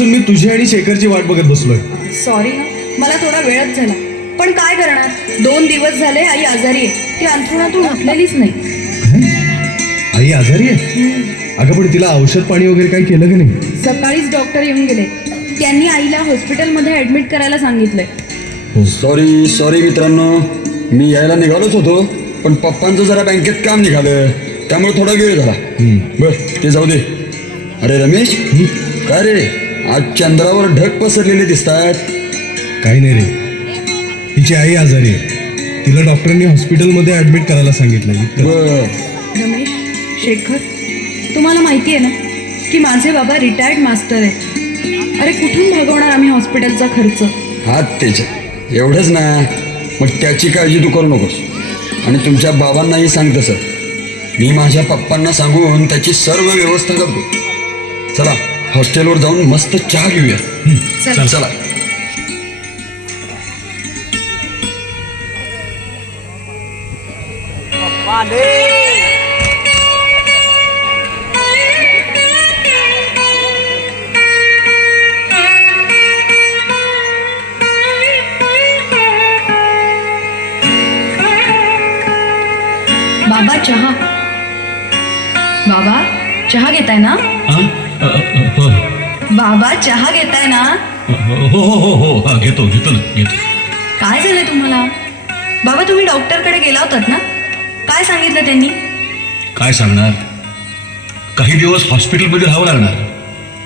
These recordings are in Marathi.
मगापासून मी तुझी आणि शेखरची वाट बघत बसलोय. सॉरी हा मला थोडा वेळच झाला. पण काय करणार? दोन दिवस झाले आई आजारी आहे. ती अंथरुणातून उठलेलीच नाही. आई आजारी आहे? अगं पण तिला औषध पाणी वगैरे काही केलं की नाही? सकाळीच डॉक्टर येऊन गेले. त्यांनी आईला हॉस्पिटलमध्ये ऍडमिट करायला सांगितलंय. सॉरी सॉरी मित्रांनो. मी यायला निघालोच होतो पण पप्पांचं जरा बँकेत काम निघालं. त्यामुळे थोडा वेळ झाला. बर ते जाऊ दे. अरे रमेश? काय रे? आज चंद्रावर ढग पसरलेले दिसतात. काही नाही रे. तिची आई आजारी आहे. तिला डॉक्टरांनी हॉस्पिटलमध्ये ऍडमिट करायला सांगितलं रमेश शेखर तुम्हाला माहिती आहे ना की माझे बाबा रिटायर्ड मास्टर आहेत. अरे कुठून भागवणार आम्ही हॉस्पिटलचा खर्च? हात त्याच्या. एवढंच ना. मग त्याची काळजी तू करू नकोस. आणि तुमच्या बाबांनाही सांग तसं. मी माझ्या पप्पांना सांगून त्याची सर्व व्यवस्था करतो. चला. हॉस्टेलवर जाऊन मस्त चहा घेऊया. चला. चहा घेताय ना? हो हो हो हो. हा घेतो घेतो ना घेतो. काय झालंय तुम्हाला? बाबा तुम्ही डॉक्टरकडे गेला होतात ना? काय सांगितलं त्यांनी? काय सांगणार? काही दिवस हॉस्पिटलमध्ये राहावं लागणार.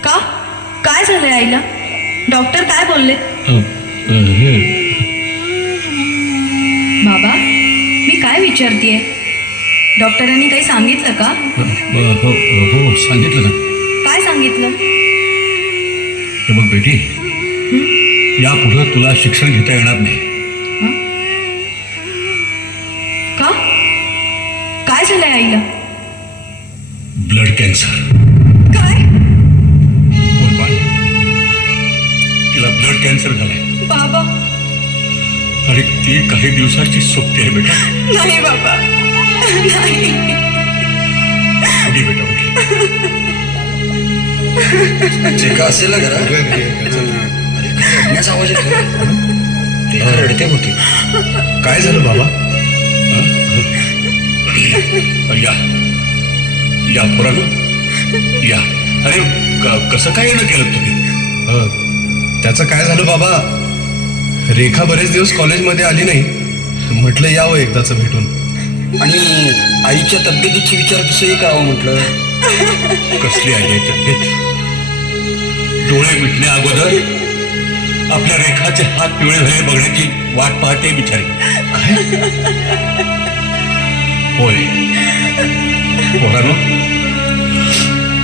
का? काय झालंय आईला? डॉक्टर काय बोलले? अ, अ, हे. बाबा मी काय विचारतीये? डॉक्टरांनी काही सांगितलं का? अ, हो हो सांगितलं ना. काय सांगितलं? हे बघ बेटी यापुढं तुला शिक्षण घेता येणार नाही. का? काय झालंय आईला? ब्लड कॅन्सर काय. तिला ब्लड कॅन्सर झालाय. बाबा. आणि ती काही दिवसाची सोबती आहे बेटा. नाही बाबा. नाही. बेटा. जे का असेल ना घरा अरे काय रडण्याचा आवाज येतो ते का रडते होते काय झालं बाबा? या. या पोरानं. या. अरे क- कसं काय येणं केलं तुम्ही? अ, त्याचं काय झालं बाबा? रेखा बरेच दिवस कॉलेजमध्ये आली नाही. म्हटलं यावं एकदाच भेटून. आणि आईच्या तब्येतीची विचारपूसही करावं म्हटलं. कसली आहे तब्येत? डोळे मिटण्या अगोदर आपल्या रेखाचे हात पिवळे झाले बघण्याची वाट पाहते बिचारी. होय. पोरानो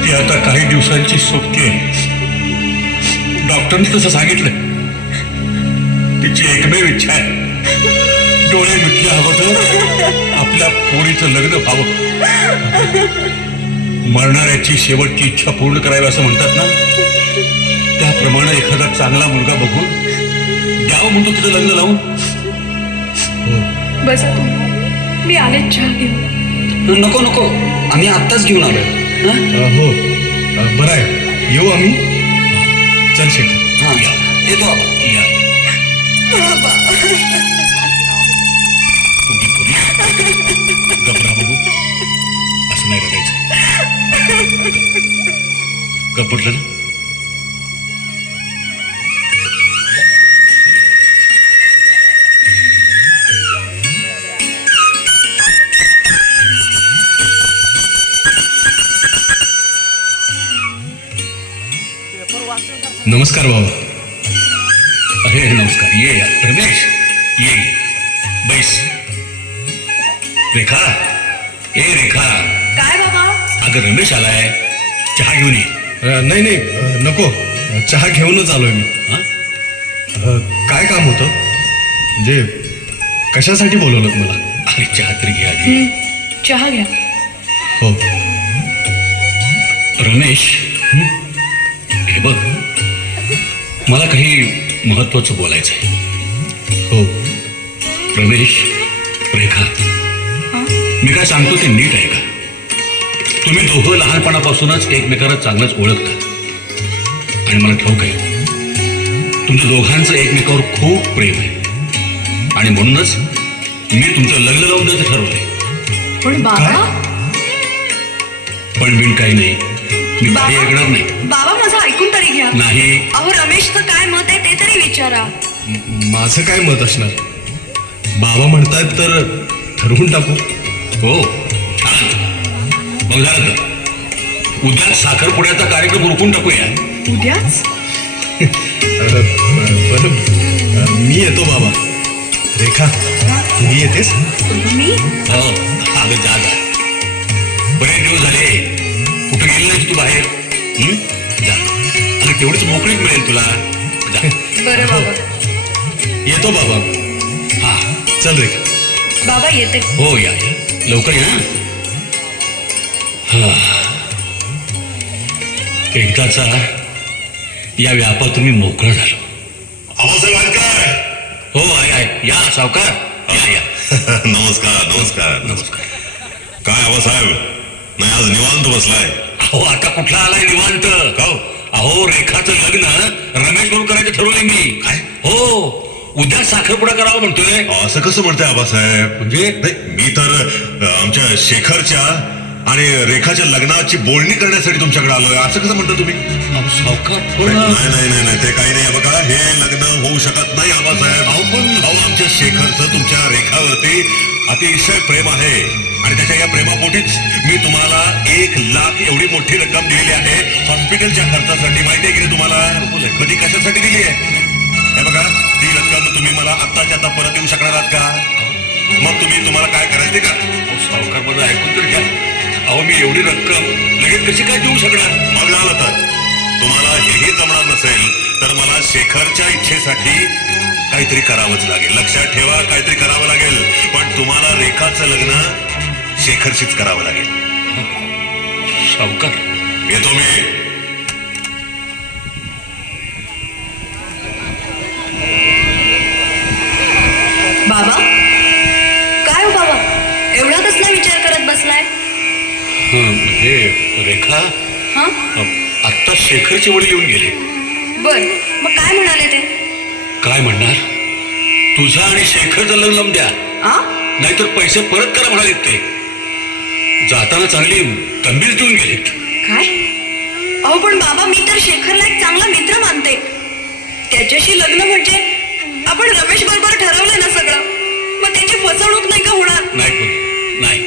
ती आता काही दिवसांची सुटके. आहे डॉक्टरने तसं सांगितलं. तिची एकमेव इच्छा आहे. डोळे मिटल्या अगोदर आपल्या पोरीचं लग्न व्हावं. मरणाऱ्याची शेवटची इच्छा पूर्ण करावी असं म्हणतात ना? त्याप्रमाणे एखादा चांगला मुलगा बघून द्यावं म्हणतो तिचं लग्न लावून. बसा मी आले चहा घेऊन. नको नको. आम्ही आत्ताच घेऊन आलोय. हं? अ, हो. अ, बरं आहे. येऊ आम्ही? चल शेखर हां येतो आपण. या. तुम्ही पोरी गबरा बघू. असं नाही रडायचं. ना? नमस्कार बाबा अरे नमस्कार. ये या. रमेश ये. बैस. रेखा. ए रेखा. काय बाबा? अगं रमेश आलाय. चहा घेऊन ये. अ, नाही नाही. अ, नको. चहा घेऊनच आलोय मी. हा? अ, काय काम होतं? म्हणजे कशासाठी बोलवलं मला? अरे चहा तरी घ्या आधी. हं, चहा घ्या. हो. रमेश. हे बघ. मला काही महत्वाचं बोलायचं आहे हो. रमेश रेखा. मी काय सांगतो ते नीट आहे का तुम्ही दोघं लहानपणापासूनच एकमेकांना चांगलंच ओळखता. आणि मला ठाऊक आहे तुमच्या दोघांचं एकमेकावर खूप प्रेम आहे. आणि म्हणूनच मी तुमचं लग्न लावून द्यायचं ठरवलंय पण बाबा? पण बिन काही नाही. मी बाबा ऐकणार नाही. बाबा माझं ऐकून तरी घ्या. नाही. अहो रमेशचं काय मत आहे ते तरी विचारा. म- माझं काय मत असणार? बाबा म्हणतात तर ठरवून टाकू. हो. मग झालं तर. उद्या साखरपुड्याचा कार्यक्रम उरकून टाकूया. उद्याच? अ, ब- बरं. अ, मी येतो बाबा. रेखा मी येतेस? मी? हो. अगं जा जा. बरेच दिवस झाले. कुठे गेली नाहीस तू बाहेर. हं? जा. आणि तेवढीच मोकळीक मिळेल तुला. जा. बरं बाबा. येतो बाबा. हा चल रेखा बाबा येते. हो या या. लवकर या हा. एकदाचा या व्यापातून मी मोकळा झालो. आवासाहेब काय हो आहे आहे या सावकार. या या. नमस्कार नमस्कार. नमस्कार. काय आवासाहेब नाही आज निवांत बसलाय. अहो आता कुठला आलाय निवांत? काहो? अहो रेखाचं लग्न रमेश बरोबर करायचं ठरवलंय मी. काय? हो उद्या साखरपुडा करावा म्हणतोय. असं कसं म्हणताय आबासाहेब? म्हणजे? नाही मी तर अ, आमच्या शेखरच्या आणि रेखाच्या लग्नाची बोलणी करण्यासाठी तुमच्याकडे आलोय. असं कसं म्हणता तुम्ही? अहो, सावकार हो नाही. नाही नाही नाही ते काही नाही बघा. हे लग्न होऊ शकत नाही आबासाहेब. अहो, पण- अहो आमच्या शेखरचं तुमच्या रेखावरती अतिशय प्रेम आहे. आणि त्याच्या या प्रेमापोटीच मी तुम्हाला एक लाख एवढी मोठी रक्कम दिलेली आहे. हॉस्पिटलच्या खर्चासाठी माहिती आहे की तुम्हाला? कधी कशासाठी दिली आहे? हे बघा ती रक्कम तुम्ही मला आत्ताच्या आता परत येऊ शकणार आहात का? मग तुम्ही तुम्हाला काय करायचं का? सावकार माझं ऐकून तर घ्या. अहो मी एवढी रक्कम लगेच कशी काय देऊ शकणार? मग झालं तर तुम्हाला हेही जमणार नसेल तर मला शेखरच्या इच्छेसाठी काहीतरी करावंच लागेल. लक्षात ठेवा काहीतरी करावं लागेल. पण तुम्हाला रेखाचं लग्न शेखरशीच करावं लागेल. सावकार. येतो मी. बाबा? काय हो बाबा? एवढा कसला विचार करत बसलाय? हं, हे रेखा हा? आत्ता शेखरचे वडील येऊन गेले. बर मग काय म्हणाले ते? काय म्हणणार? तुझं आणि शेखरचं लग्न द्या. आ? नाहीतर पैसे परत करा म्हणाले ते. जाताना चांगली तंबील देऊन गेलेत काय? अहो पण बाबा मी तर शेखरला एक चांगला मित्र मानते. त्याच्याशी लग्न म्हणजे आपण रमेश बरोबर ठरवलंय ना सगळं. मग त्याची फसवणूक नाही का होणार? नाही कोणी नाही.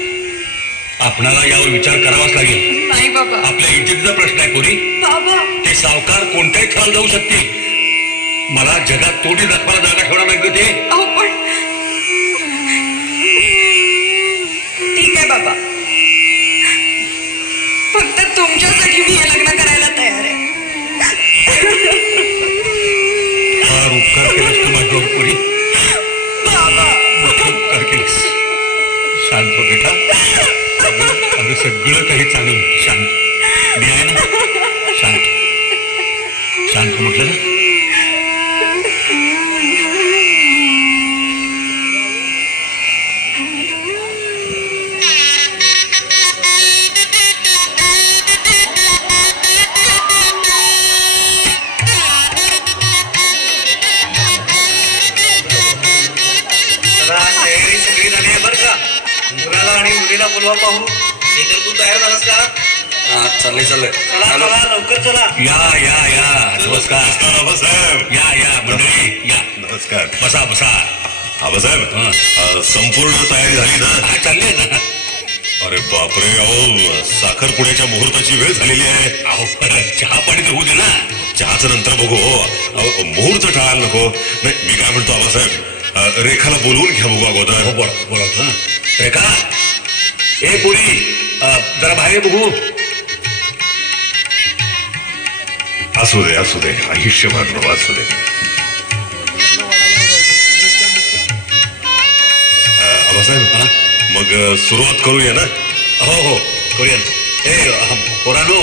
आपणाला यावर विचार करावाच लागेल. नाही बाबा. आपल्या इज्जतीचा प्रश्न आहे कोणी? बाबा. ते सावकार कोणत्याही थराला जाऊ शकतील. मला जगात तोडी दाखवायला जागा ठेवणार नाही का ते. अहो पण आबासाहेब या या मंडळी या. नमस्कार. बसा बसा. आबासाहेब हा. अ, संपूर्ण तयारी झाली ना? हा चालले ना. अरे बापरे अहो साखरपुड्याच्या मुहूर्ताची वेळ झालेली आहे. अहो चहा पाणी तर होऊ दे ना. चहाचं नंतर बघू हो. अहो, मुहूर्त टाळायला नको. नाही मी काय म्हणतो आबासाहेब अ, रेखाला बोलवून घ्या बघू हो अगोदर बोला बोला. रेखा ए पुरी जरा बाहेर बघू. असू दे असू दे आयुष्यभर बाबा असू दे आबासाहेब मग सुरुवात करूया ना? हो हो करूया ए पोरानो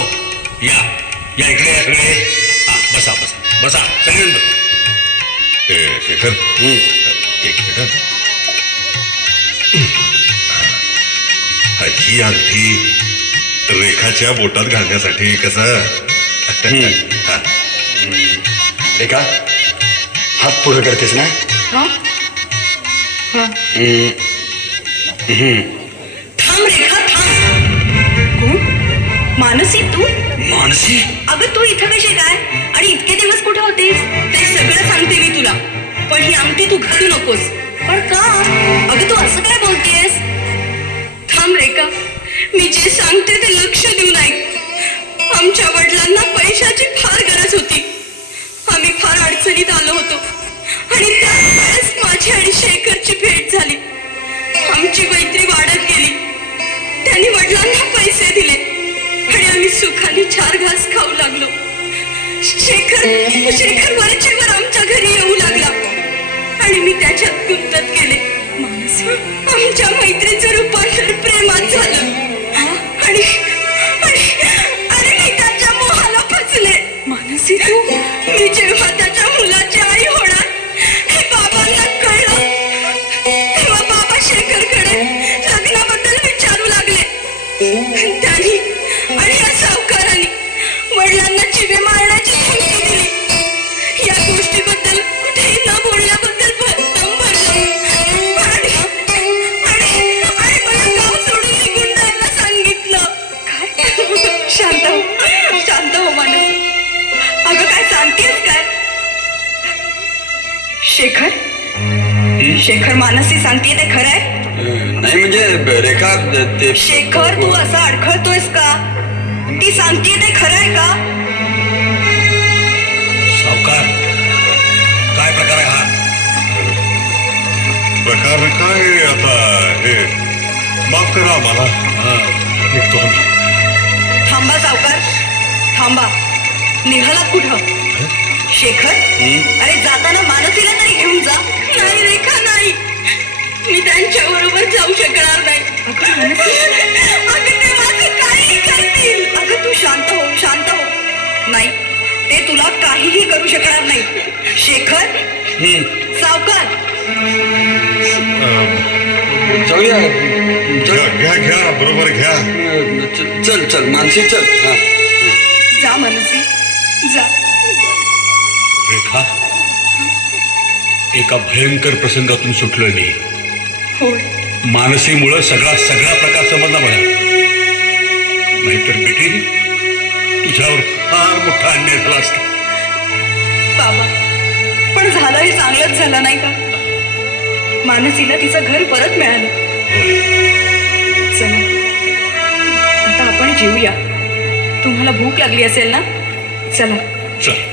या या इकडे या इकडे. हा बसा बसा बसा सगळ्यांना ए, शेखर. हम्म. एक मिनिट ही अंगठी रेखाच्या बोटात घालण्यासाठी कसं? हा, रेखा हात पुढे करतेस ना? हा? हम्म, हम्म. थांब रेखा थांब. कोण? मानसी तू? मानसी? अगं तू इथं कशी काय? आणि इतके दिवस कुठे होतीस? ते सगळं सांगते मी तुला. पण ही अंगठी तू घालू नकोस. पण का? अगं तू असं काय बोलतेस? थांब रेखा. मी जे सांगते ते लक्ष देऊन ऐक. आमच्या वडिलांना पैशाची फार गरज होती. आम्ही फार अडचणीत आलो होतो. आणि त्यावेळेस माझी आणि शेखरची भेट झाली. आमची मैत्री वाढत गेली. त्यांनी वडिलांना पैसे दिले. आणि आम्ही सुखाने चार घास खाऊ लागलो. शेखर शेखर वरचेवर आमच्या घरी येऊ लागला. आणि मी त्याच्यात गुंतत गेले. आमच्या मैत्रीचं रूपांतर प्रेमात प्रकार काय आता? हे माफ करा मला. निघतो थांबा सावकार. थांबा. निघालात कुठं? शेखर? अरे जाताना मानसीला तरी घेऊन जा. नाही रेखा नाही? मी त्यांच्या बरोबर जाऊ शकणार नाही. अगं मानसी, अगं ते माझं काही करतील. अगं तू शांत हो शांत हो. नाही ते तुला काहीही करू शकणार नाही. शेखर? सावकार? जाऊया. घ्या चल. घ्या घ्या. बरोबर घ्या. चल- चल. चल मानसी चल. हा. जा मनसी. जा. रेखा एका भयंकर प्रसंगातून सुटलोय मी. होय. मानसीमुळं सगळा सगळा प्रकार समजला मला. नाहीतर बेटी तुझ्यावर फार मोठा अन्याय झाला असता. बाबा पण झालं हे चांगलंच झालं नाही का? मानसीला तिचं घर परत मिळालं. चला आता आपण जेऊया. तुम्हाला भूक लागली असेल ना? चला. चल.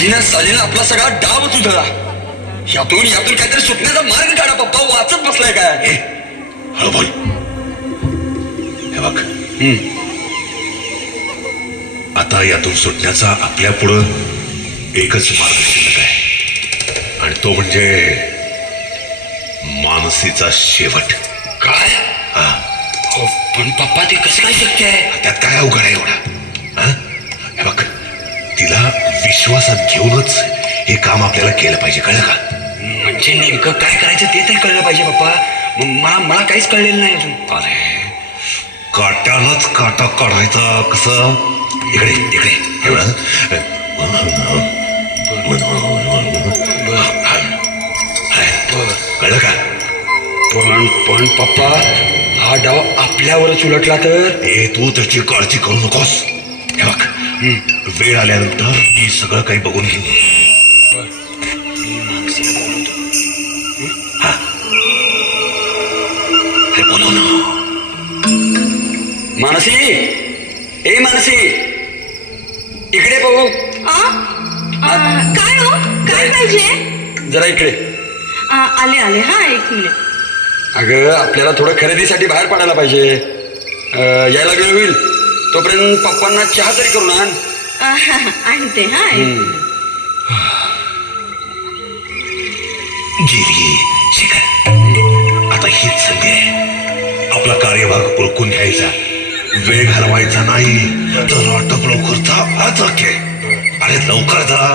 सालीना सालीना आपला सगळा डावच उधळला यातून यातून काहीतरी सुटण्याचा मार्ग काढा पप्पा. वाचत बसलाय काय? हळू बोल. हे बघ. आता यातून सुटण्याचा आपल्या पुढं एकच मार्ग शिल्लक आहे. आणि तो म्हणजे मानसीचा शेवट. काय? हा. पण पप्पा ते कसं काय शक्य आहे? त्यात काय अवघड आहे एवढा? विश्वासात घेऊनच हे काम आपल्याला केलं पाहिजे. कळलं का? म्हणजे नेमकं काय करायचं ते तरी कळलं पाहिजे पप्पा म- मला मला काहीच कळलेलं नाही अजून. अरे काट्यालाच काटा काढायचा कसं? इकडे इकडे. बघ. कळलं का? पण पण पप्पा हा डाव आपल्यावरच उलटला तर? हे तू त्याची काळजी करू नकोस. हे बघ. वेळ आल्यानंतर मी सगळं काही बघून घेऊ मानसी? ए मानसी. इकडे? आ, काय हो? काय पाहिजे? जरा इकडे. आले आले. हा एक मिनिट. अगं आपल्याला थोडं खरेदीसाठी बाहेर पडायला पाहिजे. यायला वेळ होईल? तोपर्यंत पप्पांना चहा तरी करून आण. आहा, आणते हा शिखर. आता हीच संधी आहे. आपला कार्यभाग ओळखून घ्यायचा. वेळ घालवायचा नाही. तर वाटप लवकर आज अखे अरे लवकर जा.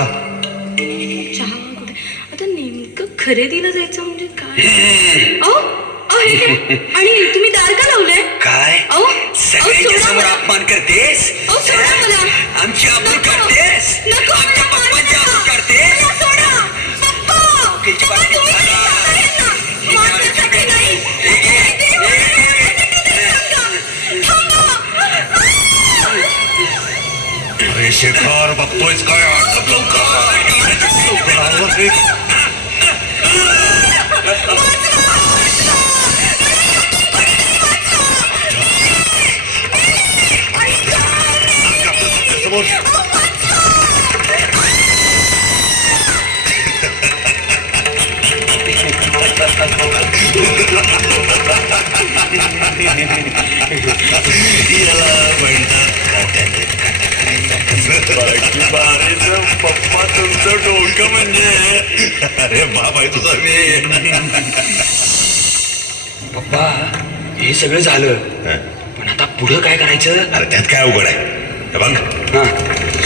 चहा आता नेमकं खरेदीला जायचं म्हणजे काय? अहो? आणि तुम्ही दार का लावलंय काय अहो अहो, सगळ्यांच्या सोडा समोर मला. अपमान करतेस अहो, सोडा मला. आमची आबरू नको. काढतेस नको, आमच्या मला पप्पांची मारू आबरू नका. काढतेस मला सोडा. पप्पा. किती पप्पा, बातमी तुम्ही झाला? तरी सांगताहेत ना. माझ्यासाठी नाही. काहीतरी मला थांबा. अरे शेखर बघतोयस काय वाटप लवकर म्हणतात पप्पा तुमचं डोकं म्हणजे अरे आहे तुझा पप्पा हे सगळं झालं. पण आता पुढं काय करायचं? अरे त्यात काय अवघड आहे? बघ.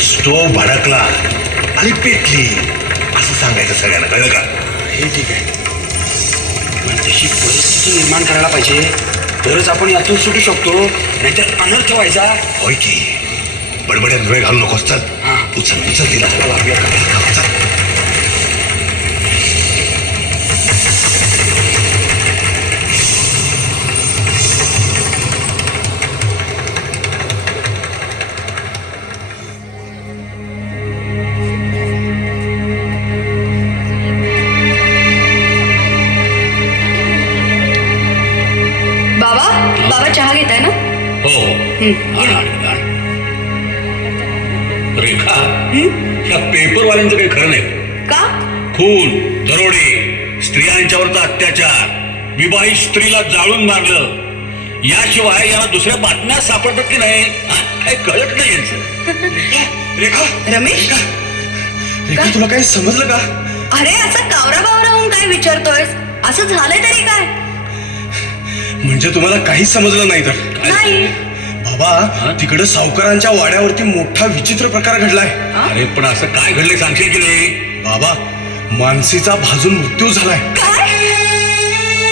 स्टोव भडकला आणि पेटली असं सांगायचं सगळ्यांना. कळलं का? हे ठीक आहे. पण तशी परिस्थिती निर्माण करायला पाहिजे. तरच आपण यातून सुटू शकतो नाहीतर अनर्थ व्हायचा. होय की. बडबड्यात वेळ घालू नकोस चल. हा. उचल उचल तिला. लागूया. विवाहित स्त्रीला जाळून मारलं. याशिवाय यांना दुसऱ्या बातम्या सापडतात की नाही कळत नाही यांचं. रेखा रमेश? रेखा तुला काही समजलं का? अरे असं कावरा बावरा होऊन काय विचारतोयस? असं झालंय तरी काय? म्हणजे तुम्हाला काहीच समजलं नाही तर? नाही. बाबा तिकडं सावकारांच्या वाड्यावरती मोठा विचित्र प्रकार घडलाय. अरे पण असं काय घडलंय सांगशील की नाही? बाबा मानसीचा भाजून मृत्यू झालाय. काय?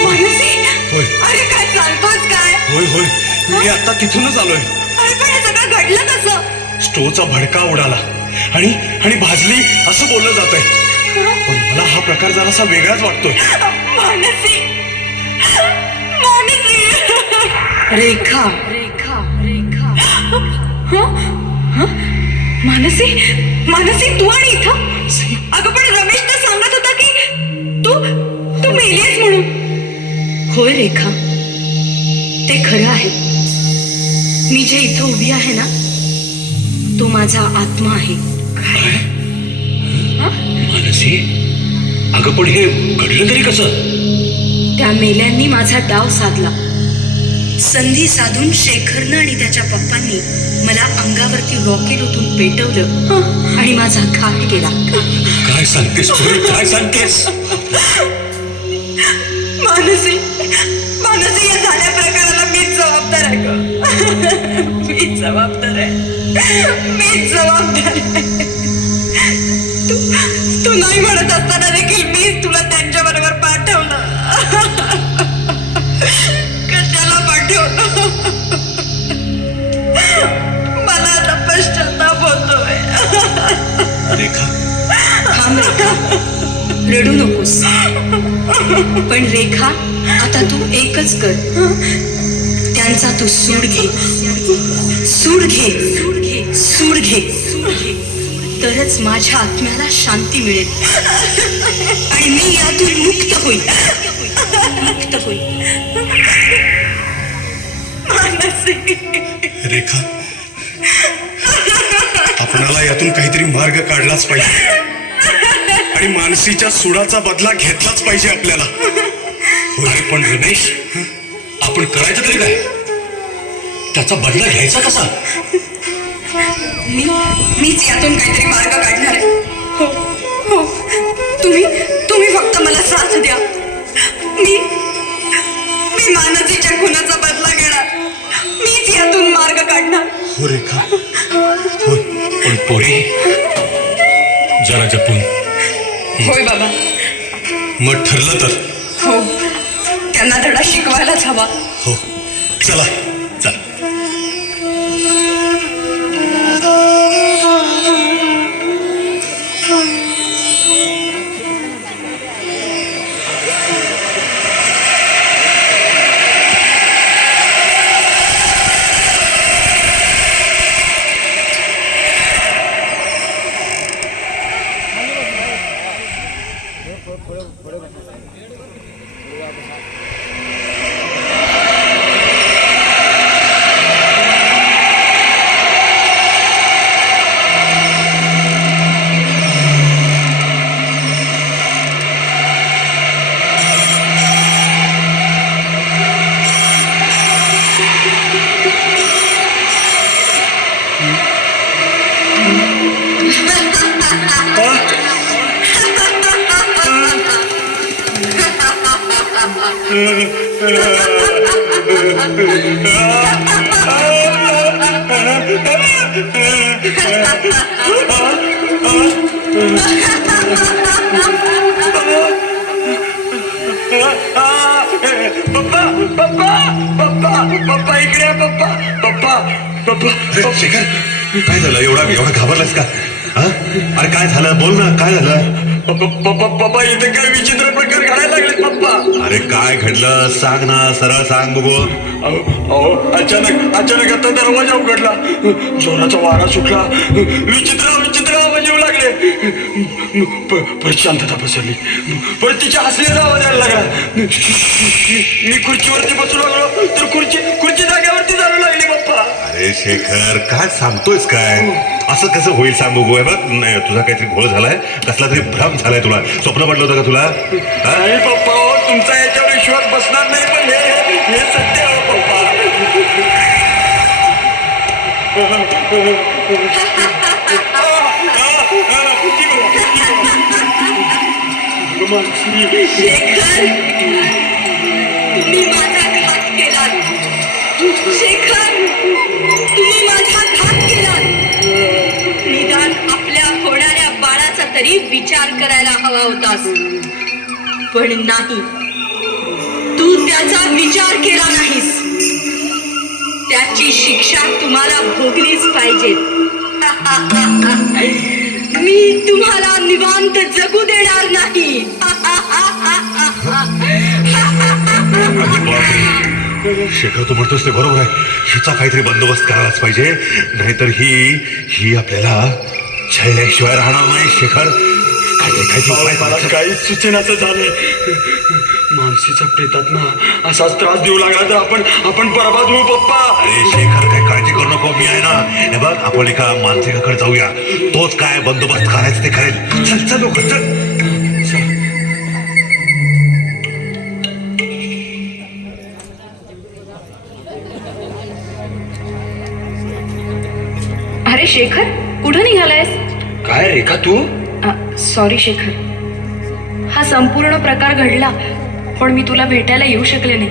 मानसी होय. अरे काय सांगतोस काय? होय होय. मी आता तिथूनच आलोय. अरे पण हे सगळं घडलं कसं? स्टोचा भडका उडाला. आणि आणि भाजली असं बोललं जात आहे पण मला हा प्रकार जरासा वेगळाच वाटतोय. मानसी. मानसी. रेखा. रेखा रेखा. मानसी? मानसी तू आणि इथं? अगं पण रमेश तर सांगत होता की तू तू मेलीस म्हणून. होय रेखा. ते खरं आहे. मी जे इथं उभी आहे ना तो माझा आत्मा आहे. मानसी? अगं पण हे घडलं तरी कसं? त्या मेल्यांनी माझा डाव साधला. संधी साधून शेखरनं आणि त्याच्या पप्पांनी मला अंगावरती रॉकेल ओतून पेटवलं आणि माझा घात केला. काय सांगतेस काय सांगतेस? मानसी मानसी या झाल्या प्रकाराला मीच जबाबदार आहे ग. मीच जबाबदार आहे. मीच जबाबदार आहे. तू नाही म्हणत असताना देखील मीच तुला त्यांच्या रडू नकोस. पण रेखा आता तू एकच कर. त्यांचा तू सूड घे सूड घे. सूड घे. सूड घे. तरच माझ्या आत्म्याला शांती मिळेल. आणि मी यातून मुक्त होईल. मुक्त होईल. रेखा आपणाला यातून काहीतरी मार्ग काढलाच पाहिजे. आणि मानसीच्या सुडाचा बदला घेतलाच पाहिजे आपल्याला. अरे पण रमेश आपण करायचं तरी काय? त्याचा बदला घ्यायचा कसा? मी मीच यातून काहीतरी मार्ग काढणार आहे. हो हो. तुम्ही तुम्ही फक्त मला साथ द्या. मी मी मानसीच्या खुनाचा बदला घेणार. मीच यातून मार्ग काढणार. हो रेखा. हो पण पोरी जरा जपून. होय बाबा. मग ठरलं तर? हो. त्यांना धडा शिकवायलाच हवा. हो. चला. चला शेखर काय झालं एवढा एवढा घाबरलास का हा अरे काय झालं बोल ना काय झालं पप्पा पप्पा इथे काय विचित्र अरे काय घडलं? सांग ना सरळ सांग बघू अहो अचानक अचानक आता दरवाजा उघडला. जोराचा वारा सुटला. विचित्र विचित्र आवाज येऊ लागले. परत शांतता पसरली. परत तिच्या हसण्याचा आवाज यायला लागला. मी खुर्चीवरती बसू लागलो. तर खुर्ची खुर्ची जागेवरती जाणू लागली पप्पा अरे शेखर काय सांगतोयस काय? असं कसं होईल सांग हे बघ नाही, तुझा काहीतरी घोळ झालाय कसला तरी भ्रम झालाय तुला. स्वप्न पडलं होतं का तुला? हा? नाही पप्पा हो तुमचा याच्यावर विश्वास बसणार नाही पण हे हे सत्य आहे हो, पप्पा. शेखर तुम्ही माझा घात केलात शेखर तरी विचार करायला हवा होतास. पण नाही. तू त्याचा विचार केला नाहीस. त्याची शिक्षा तुम्हाला भोगलीच पाहिजे. मी तुम्हाला निवांत जगू देणार नाही. शेखर तू म्हणतोस ते बरोबर आहे. हिचा काहीतरी बंदोबस्त करायलाच पाहिजे. नाहीतर ही ही आपल्याला छळल्याशिवाय राहणार नाही शेखर उपाय मला करायचा. काही सुचेनाचं झालंय. मानसीचा प्रेतात्मा असाच त्रास देऊ लागला तर आपण आपण बरबाद होऊ पप्पा. अरे शेखर काय काळजी करू नको मी आहे ना. हे बघ आपण एका मानसिकाकडे जाऊया. तोच काय बंदोबस्त करायचं ते करेल. चल चल लवकर चल. अरे शेखर? कुठं निघालायस? काय रेखा तू? सॉरी शेखर. हा संपूर्ण प्रकार घडला पण मी तुला भेटायला येऊ शकले नाही.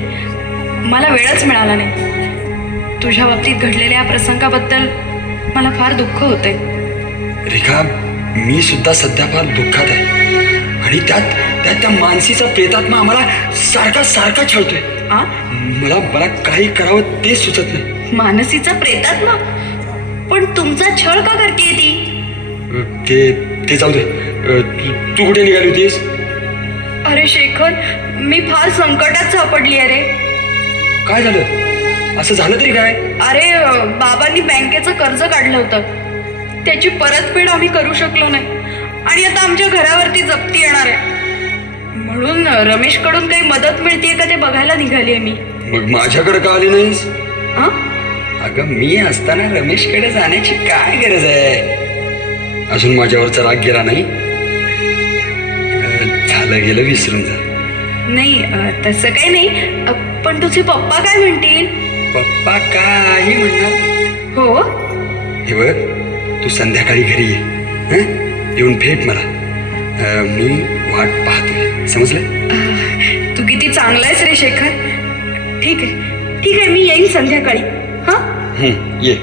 मला वेळच मिळाला नाही. तुझ्या बाबतीत घडलेल्या या प्रसंगाबद्दल मला फार दुःख होते रेखा मी सुद्धा सध्या फार दुःखात आहे. आणि त्यात त्यात त्या मानसीचा प्रेतात्मा आम्हाला सारखा सारखा छळतोय. आ? मला मला काही करावं ते सुचत नाही. मानसीचा प्रेतात्मा? पण तुमचा छळ का करते ती? ते ते जाऊ दे. अ, तू तू कुठे निघाली होतीस? अरे शेखर मी फार संकटात सापडली अरे. काय झालं? असं झालं तरी काय? अरे अं, बाबांनी बँकेचं कर्ज काढलं होतं. त्याची परतफेड आम्ही करू शकलो नाही. आणि आता आमच्या घरावरती जप्ती येणार आहे. म्हणून रमेशकडून काही मदत मिळतेय का ते बघायला निघाली मी. मग माझ्याकडे का आली नाहीस? हा? अगं मी असताना रमेशकडे जाण्याची काय गरज आहे? अजून माझ्यावरचा राग गेला नाही? झालं गेलं विसरून जा. नाही अं, तसं काही नाही. अं, पण तुझे पप्पा काय म्हणतील? पप्पा काही म्हणणार हो? हे बघ तू संध्याकाळी घरी ये. हं? येऊन भेट मला. अं, मी वाट पाहतोय. समजलं? तू किती चांगला आहेस रे शेखर. ठीक आहे. ठीक आहे मी येईन संध्याकाळी. ये.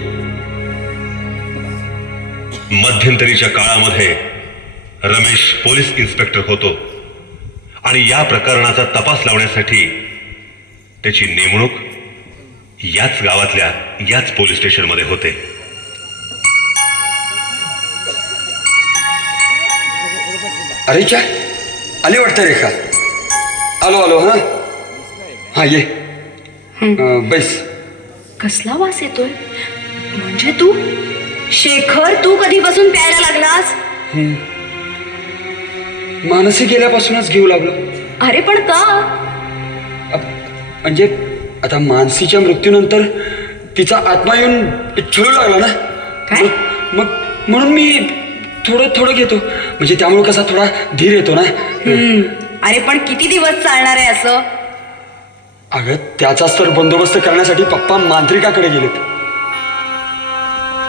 मध्यंतरीच्या काळामध्ये रमेश पोलीस इन्स्पेक्टर होतो आणि या प्रकरणाचा तपास लावण्यासाठी त्याची नेमणूक याच गावातल्या याच पोलीस स्टेशनमध्ये होते. अरे च्या आली वाटतं रेखा आलो आलो हा हा ये. बैस. कसला वास येतोय? म्हणजे तू? शेखर तू कधीपासून प्यायला लागलास? मानसी गेल्यापासूनच घेऊ लागलो. अरे पण का? म्हणजे आता मानसीच्या मृत्यूनंतर तिचा आत्मा येऊन छळू लागला ना? काय? मग- म्हणून मी थोडं थोडं घेतो. म्हणजे त्यामुळे कसा थोडा धीर येतो ना. अरे पण किती दिवस चालणार आहे असं? अगं त्याचाच तर बंदोबस्त करण्यासाठी पप्पा मांत्रिकाकडे गेलेत.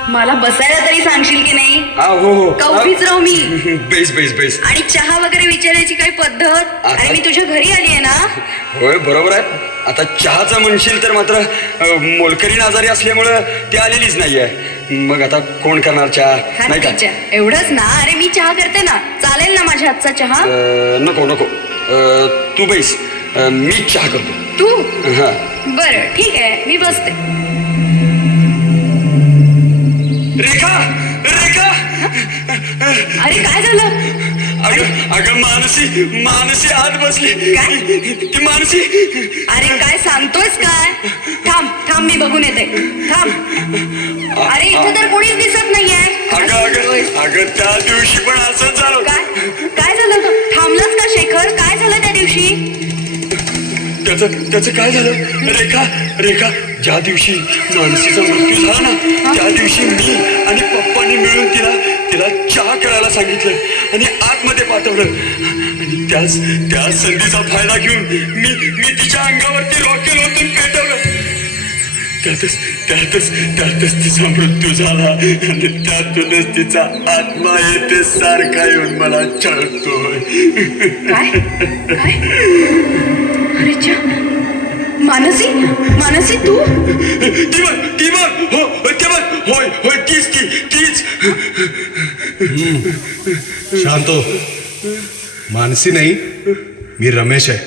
मला बसायला तरी सांगशील की नाही? हा हो हो. का उभीच राहू मी. Base base base. आणि चहा वगैरे विचारायची काही पद्धत? आणि मी तुझ्या घरी आली आहे ना? होय बरोबर आहे. आता चहाचं म्हणशील तर मात्र अं, मोलकरीण आजारी असल्यामुळं ती आलेलीच नाहीये. मग आता कोण करणार चहा? नाही का? हत्तीच्या. एवढंच ना? अरे मी चहा करते ना. चालेल ना माझ्या हातचा चहा? अं, नको नको. अं, तू बैस. मीच चहा करतो. तू? हा. बरं ठीक आहे मी बसते. रेखा रेखा. अरे काय झालं? अगं अगं मानसी मानसी आत बसली. काय? ती मानसी. अरे काय सांगतोयस काय? थांब थांब मी बघून येते. थांब. अरे इथं तर कोणीच दिसत नाहीये. अगं अगं अगं त्या दिवशी पण असं झालं. काय? काय झालं होतं? थांबलास का शेखर? काय झालं त्या दिवशी? त्याचं त्याचं काय झालं? रेखा रेखा ज्या दिवशी मानसीचा मृत्यू झाला ना त्या दिवशी मी आणि पप्पांनी मिळून तिला तिला चहा करायला सांगितलं आणि आतमध्ये पाठवलं. आणि त्याच त्या संधीचा फायदा घेऊन मी मी तिच्या अंगावरती रॉकेल ओतून पेटवलं. त्यातच त्यातच त्यातच तिचा मृत्यू झाला आणि त्यातूनच तिचा आत्मा येते सारखा येऊन मला चळतोय. मानसी मानसी तू? ती बघ ती बघ हो हो, ते बघ होय होय तीच ती तीच. शांत हो. मानसी नाही मी रमेश आहे.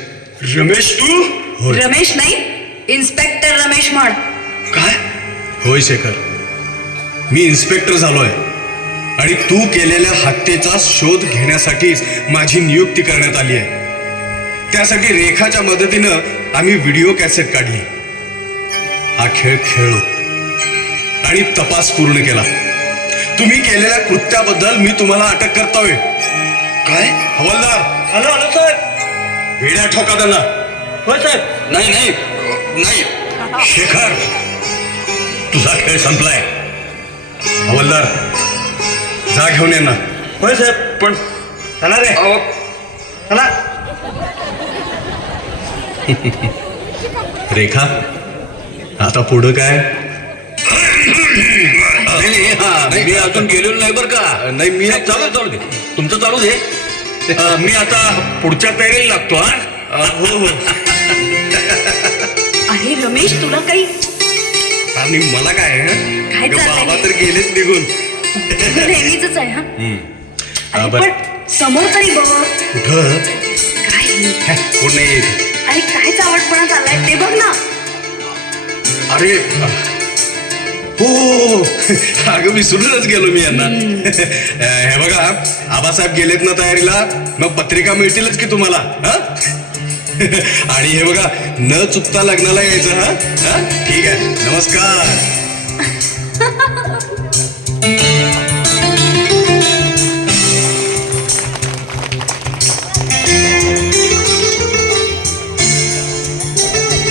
रमेश तू? होय. रमेश नाही इन्स्पेक्टर रमेश म्हण. काय? होय शेखर. मी इन्स्पेक्टर झालो आहे. आणि तू केलेल्या हत्येचा शोध घेण्यासाठीच माझी नियुक्ती करण्यात आली आहे. त्यासाठी रेखाच्या मदतीनं आम्ही व्हिडिओ कॅसेट काढली. हा खेळ खेळलो. आणि तपास पूर्ण केला. तुम्ही केलेल्या कृत्याबद्दल मी तुम्हाला अटक करतोय. काय? हवालदार. हॅलो हॅलो साहेब वेड्या ठोका त्यांना. होय साहेब नाही नाही. नाही. शेखर तुझा खेळ संपलाय. हवालदार जा घेऊन ये ना. होय साहेब पण चला रे. चला. रेखा आता पुढं काय? नाही, नाही, हा, मी अजून गेलेलो नाही बरं का. नाही मी चालू चालू दे तुमचं चालू दे अं, मी आता पुढच्या तयारीला लागतो हा? हो हो. अरे रमेश तुला काही आणि मला काय हं? काय अगं, चाललंय? बाबा तर गेलेच निघून. नेहमीच आहे हा? हा, अरे बरं. पण समोर तरी बघ. कुठं? काय? हॅ, कोण नाही येत अरे काय चावटपणा चाललाय. ते बघ ना. अरे. हो हो, हो अगं विसरूनच गेलो मी यांना. हे बघा आबासाहेब गेलेत ना तयारीला मग पत्रिका मिळतीलच की तुम्हाला हा? आणि हे बघा न चुकता लग्नाला यायचं हा? हा? ठीक आहे. नमस्कार.